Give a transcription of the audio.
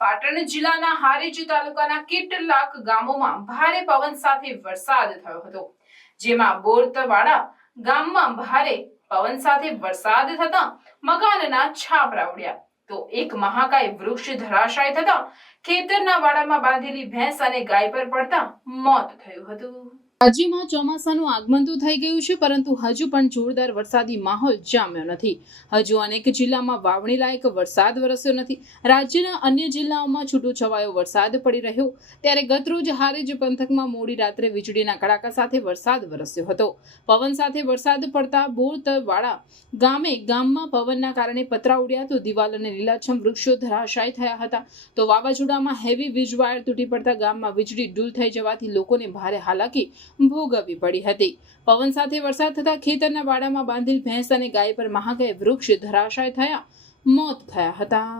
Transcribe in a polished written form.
પાટણ જિલ્લાના હારીજ તાલુકાના કેટલાક ગામોમાં ભારે પવન સાથે વરસાદ થયો હતો, જેમાં બોરતવાડા ગામમાં ભારે પવન સાથે વરસાદ થતા મકાનના છાપરા ઉડ્યા તો એક મહાકાય વૃક્ષ ધરાશાય થતા ખેતરના વાડામાં બાંધેલી ભેંસ અને ગાય પર પડતા મોત થયું હતું। રાજ્યમાં ચોમાસાનું આગમન તો થઈ ગયું છે, પરંતુ હજુ પણ જોરદાર વરસાદી માહોલ જામ્યો નથી। હજુ અનેક જિલ્લામાં વાવણી લાયક વરસાદ વરસ્યો નથી। રાજ્યના અન્ય જિલ્લાઓમાં છૂટોછવાયો વરસાદ પડી રહ્યો, ત્યારે ગતરોજ હારીજ પંથકમાં મોડી રાત્રે વીજળીના કડાકા સાથે વરસાદ વરસ્યો હતો। પવન સાથે વરસાદ પડતા બોરતવાડા ગામમાં પવનના કારણે પતરા ઉડ્યા તો દિવાલ અને લીલાછમ વૃક્ષો ધરાશાય થયા હતા। તો વાવાઝોડામાં હેવી વીજ વાયર તૂટી પડતા ગામમાં વીજળી ડૂલ થઈ જવાથી લોકોને ભારે હાલાકી ભોગવવી પડી હતી। પવન સાથે વરસાદ થતા ખેતરના વાડામાં બાંધેલ ભેંસ અને ગાય પર મહાકાય વૃક્ષ ધરાશાય થયા મોત થયા હતા।